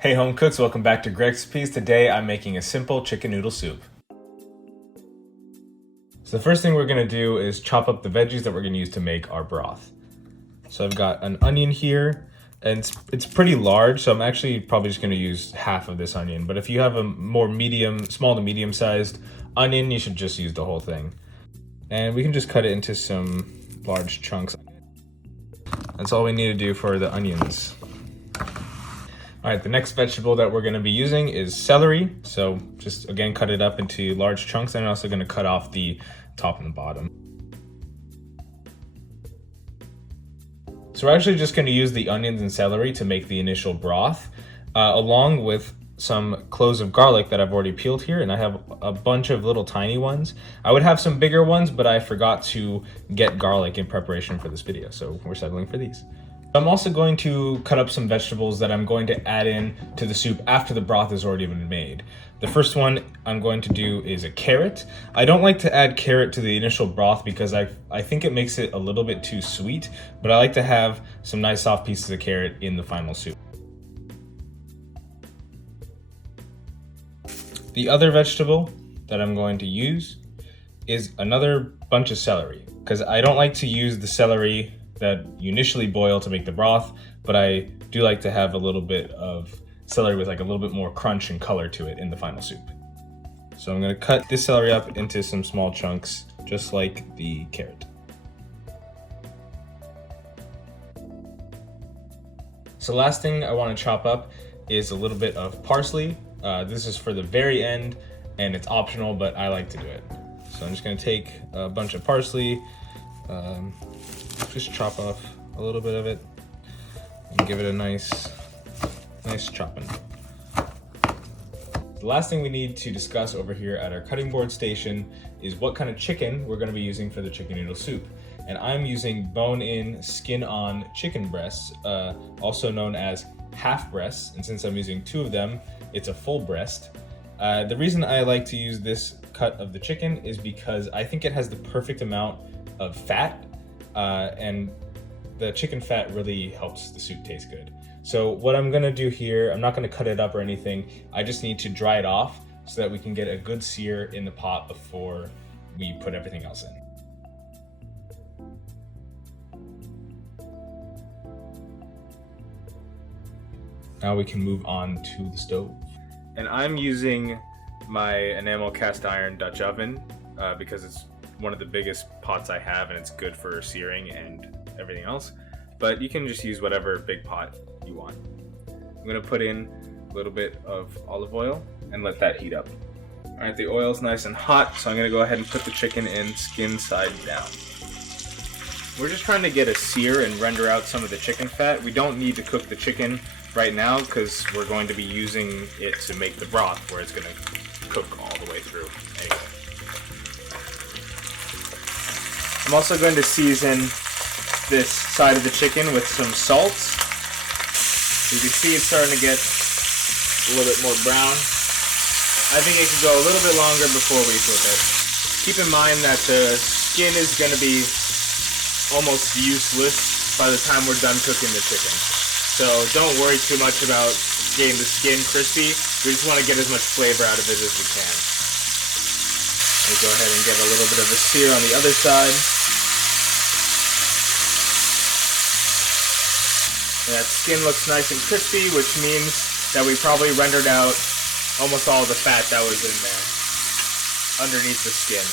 Hey home cooks, welcome back to Gregcipes. Today I'm making a simple chicken noodle soup. So the first thing we're going to do is chop up the veggies that we're going to use to make our broth. So I've got an onion here, and it's pretty large, so I'm actually probably just going to use half of this onion. But if you have a more small to medium sized onion, you should just use the whole thing. And we can just cut it into some large chunks. That's all we need to do for the onions. Alright, the next vegetable that we're going to be using is celery. So just again cut it up into large chunks, and I'm also going to cut off the top and the bottom. So we're actually just going to use the onions and celery to make the initial broth, along with some cloves of garlic that I've already peeled here, and I have a bunch of little tiny ones. I would have some bigger ones, but I forgot to get garlic in preparation for this video, so we're settling for these. I'm also going to cut up some vegetables that I'm going to add in to the soup after the broth has already been made. The first one I'm going to do is a carrot. I don't like to add carrot to the initial broth because I think it makes it a little bit too sweet, but I like to have some nice soft pieces of carrot in the final soup. The other vegetable that I'm going to use is another bunch of celery, because I don't like to use the celery that you initially boil to make the broth, but I do like to have a little bit of celery with like a little bit more crunch and color to it in the final soup. So I'm going to cut this celery up into some small chunks, just like the carrot. So last thing I want to chop up is a little bit of parsley. This is for the very end, and it's optional, but I like to do it. So I'm just going to take a bunch of parsley, just chop off a little bit of it and give it a nice chopping. The last thing we need to discuss over here at our cutting board station is what kind of chicken we're going to be using for the chicken noodle soup. And I'm using bone-in, skin-on chicken breasts, also known as half breasts, and since I'm using two of them, it's a full breast. The reason I like to use this cut of the chicken is because I think it has the perfect amount of fat, and the chicken fat really helps the soup taste good. So what I'm gonna do here, I'm not gonna cut it up or anything, I just need to dry it off so that we can get a good sear in the pot before we put everything else in. Now we can move on to the stove. And I'm using my enamel cast iron Dutch oven because it's one of the biggest pots I have, and it's good for searing and everything else. But you can just use whatever big pot you want. I'm gonna put in a little bit of olive oil and let that heat up. All right, the oil's nice and hot, so I'm gonna go ahead and put the chicken in skin side down. We're just trying to get a sear and render out some of the chicken fat. We don't need to cook the chicken right now because we're going to be using it to make the broth, where it's gonna cook all the way through anyway. I'm also going to season this side of the chicken with some salt. You can see it's starting to get a little bit more brown. I think it could go a little bit longer before we flip it. Keep in mind that the skin is going to be almost useless by the time we're done cooking the chicken. So don't worry too much about getting the skin crispy. We just want to get as much flavor out of it as we can. We'll go ahead and get a little bit of a sear on the other side. And that skin looks nice and crispy, which means that we probably rendered out almost all the fat that was in there underneath the skin.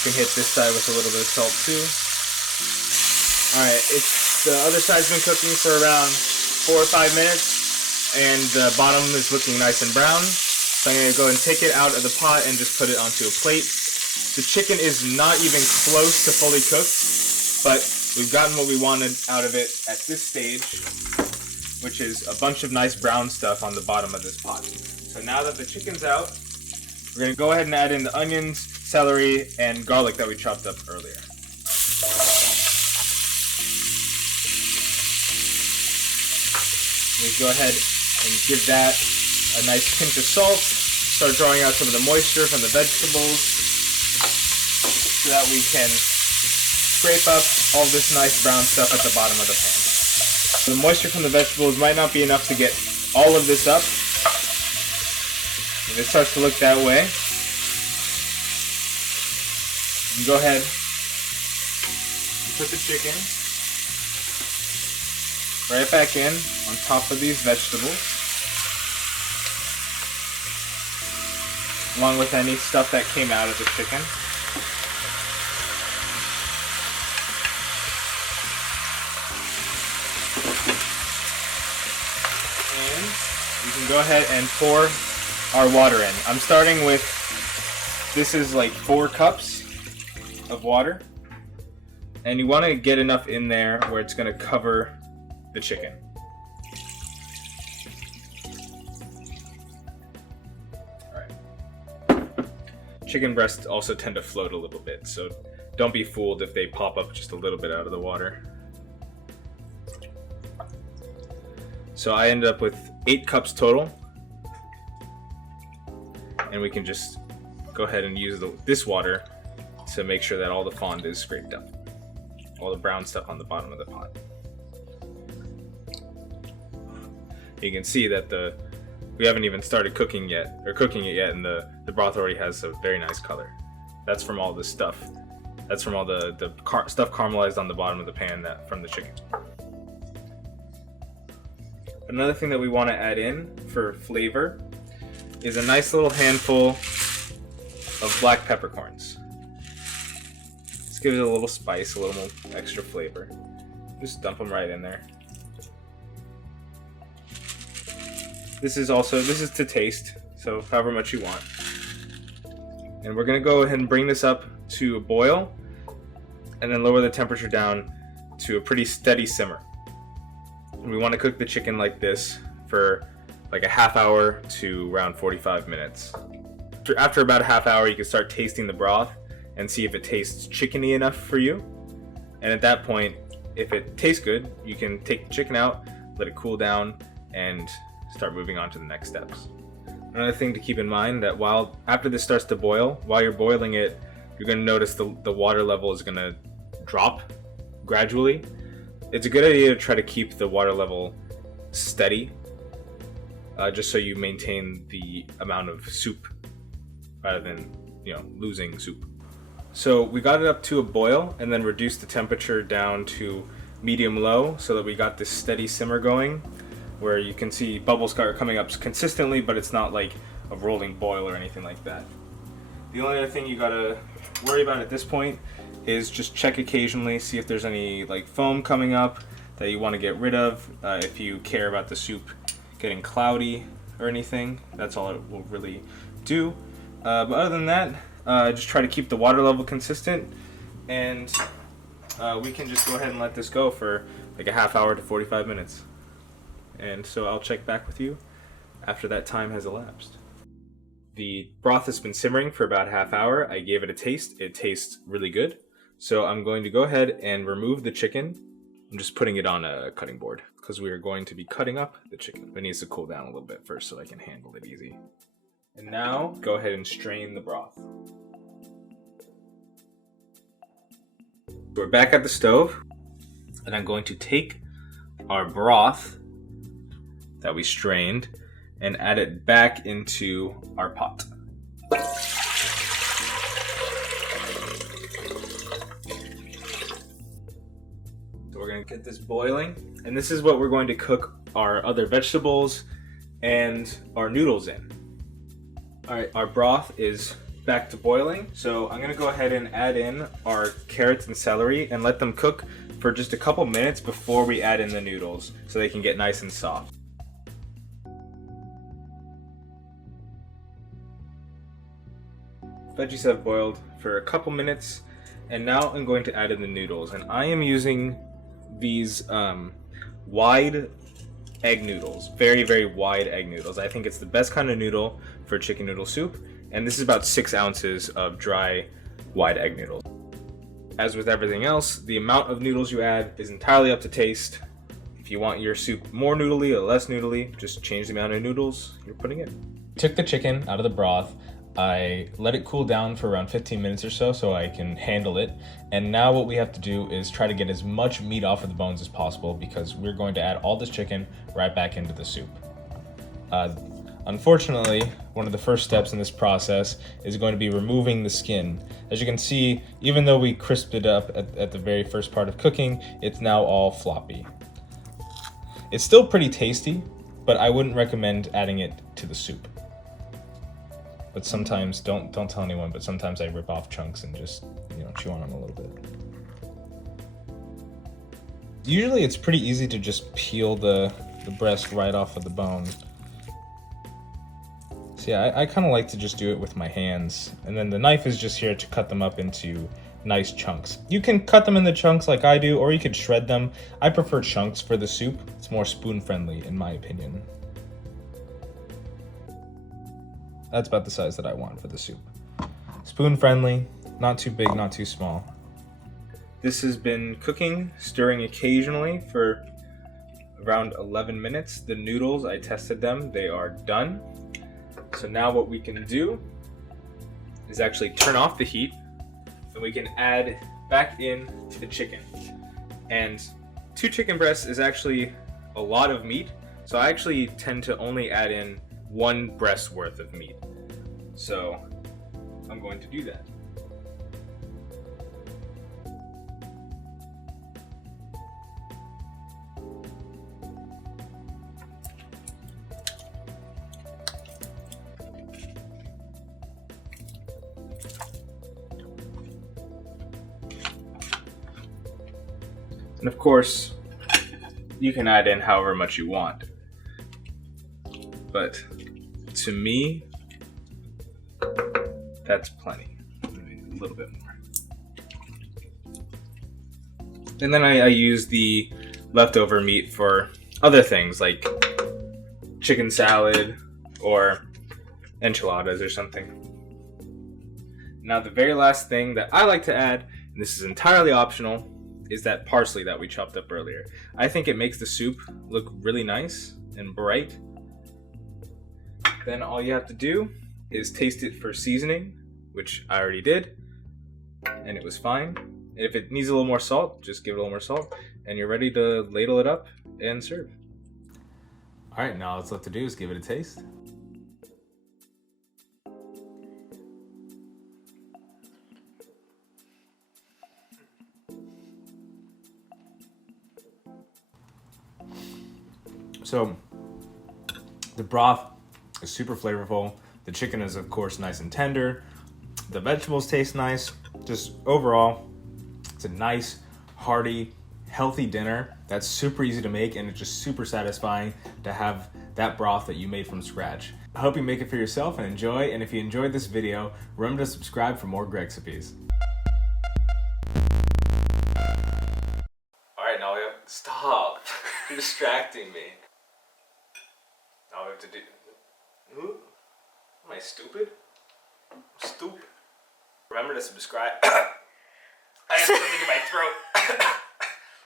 You can hit this side with a little bit of salt too. Alright, the other side's been cooking for around 4 or 5 minutes, and the bottom is looking nice and brown. So I'm going to go and take it out of the pot and just put it onto a plate. The chicken is not even close to fully cooked, but we've gotten what we wanted out of it at this stage, which is a bunch of nice brown stuff on the bottom of this pot. So now that the chicken's out, we're going to go ahead and add in the onions, celery, and garlic that we chopped up earlier. We go ahead and give that a nice pinch of salt, start drawing out some of the moisture from the vegetables so that we can scrape up all this nice brown stuff at the bottom of the pan. The moisture from the vegetables might not be enough to get all of this up. If it starts to look that way, you can go ahead and put the chicken right back in on top of these vegetables, along with any stuff that came out of the chicken. And you can go ahead and pour our water in. I'm starting with, this is like 4 cups of water, and you want to get enough in there where it's going to cover the chicken. Alright. Chicken breasts also tend to float a little bit, so don't be fooled if they pop up just a little bit out of the water. So I ended up with 8 cups total, and we can just go ahead and use this water to make sure that all the fond is scraped up, all the brown stuff on the bottom of the pot. You can see that we haven't even started cooking it yet, and the broth already has a very nice color. That's from all the stuff. That's from all the stuff caramelized on the bottom of the pan from the chicken. Another thing that we want to add in for flavor is a nice little handful of black peppercorns. This gives it a little spice, a little more extra flavor. Just dump them right in there. This is to taste, so however much you want. And we're gonna go ahead and bring this up to a boil, and then lower the temperature down to a pretty steady simmer. And we want to cook the chicken like this for like a half hour to around 45 minutes. After about a half hour, you can start tasting the broth and see if it tastes chickeny enough for you. And at that point, if it tastes good, you can take the chicken out, let it cool down, and start moving on to the next steps. Another thing to keep in mind that after this starts to boil, while you're boiling it, you're going to notice the water level is going to drop gradually. It's a good idea to try to keep the water level steady, just so you maintain the amount of soup rather than, losing soup. So we got it up to a boil and then reduced the temperature down to medium-low so that we got this steady simmer going, where you can see bubbles are coming up consistently, but it's not like a rolling boil or anything like that. The only other thing you gotta worry about at this point is just check occasionally, see if there's any like foam coming up that you want to get rid of. If you care about the soup getting cloudy or anything, that's all it will really do. But other than that, just try to keep the water level consistent, and we can just go ahead and let this go for like a half hour to 45 minutes. And so I'll check back with you after that time has elapsed. The broth has been simmering for about a half hour. I gave it a taste. It tastes really good. So I'm going to go ahead and remove the chicken. I'm just putting it on a cutting board because we are going to be cutting up the chicken. It needs to cool down a little bit first so I can handle it easy. And now go ahead and strain the broth. We're back at the stove, and I'm going to take our broth that we strained and add it back into our pot. So we're going to get this boiling, and this is what we're going to cook our other vegetables and our noodles in. Alright, our broth is back to boiling, so I'm going to go ahead and add in our carrots and celery and let them cook for just a couple minutes before we add in the noodles so they can get nice and soft. Veggies have boiled for a couple minutes, and now I'm going to add in the noodles, and I am using these wide egg noodles, very, very wide egg noodles. I think it's the best kind of noodle for chicken noodle soup, and this is about 6 ounces of dry wide egg noodles. As with everything else, the amount of noodles you add is entirely up to taste. If you want your soup more noodly or less noodly, just change the amount of noodles you're putting in. Took the chicken out of the broth. I let it cool down for around 15 minutes or so I can handle it. And now what we have to do is try to get as much meat off of the bones as possible because we're going to add all this chicken right back into the soup. Unfortunately, one of the first steps in this process is going to be removing the skin. As you can see, even though we crisped it up at the very first part of cooking, it's now all floppy. It's still pretty tasty, but I wouldn't recommend adding it to the soup. But sometimes, don't tell anyone, but sometimes I rip off chunks and just, chew on them a little bit. Usually it's pretty easy to just peel the breast right off of the bone. So yeah, I kind of like to just do it with my hands. And then the knife is just here to cut them up into nice chunks. You can cut them into chunks like I do, or you could shred them. I prefer chunks for the soup. It's more spoon friendly in my opinion. That's about the size that I want for the soup. Spoon friendly, not too big, not too small. This has been cooking, stirring occasionally for around 11 minutes. The noodles, I tested them, they are done. So now what we can do is actually turn off the heat and we can add back in the chicken. And 2 chicken breasts is actually a lot of meat. So I actually tend to only add in 1 breast worth of meat. So I'm going to do that. And of course, you can add in however much you want. But to me, that's plenty. A little bit more. And then I use the leftover meat for other things like chicken salad or enchiladas or something. Now the very last thing that I like to add, and this is entirely optional, is that parsley that we chopped up earlier. I think it makes the soup look really nice and bright. Then all you have to do is taste it for seasoning, which I already did, and it was fine. If it needs a little more salt, just give it a little more salt, and you're ready to ladle it up and serve. All right, now all that's left to do is give it a taste. So, the broth is super flavorful. The chicken is, of course, nice and tender. The vegetables taste nice. Just overall, it's a nice, hearty, healthy dinner that's super easy to make, and it's just super satisfying to have that broth that you made from scratch. I hope you make it for yourself and enjoy, and if you enjoyed this video, remember to subscribe for more Gregcipes. Alright, now we have... Stop! You're distracting me. Now we have to do... Ooh. Am I stupid? Stupid. Remember to subscribe. I have something in my throat.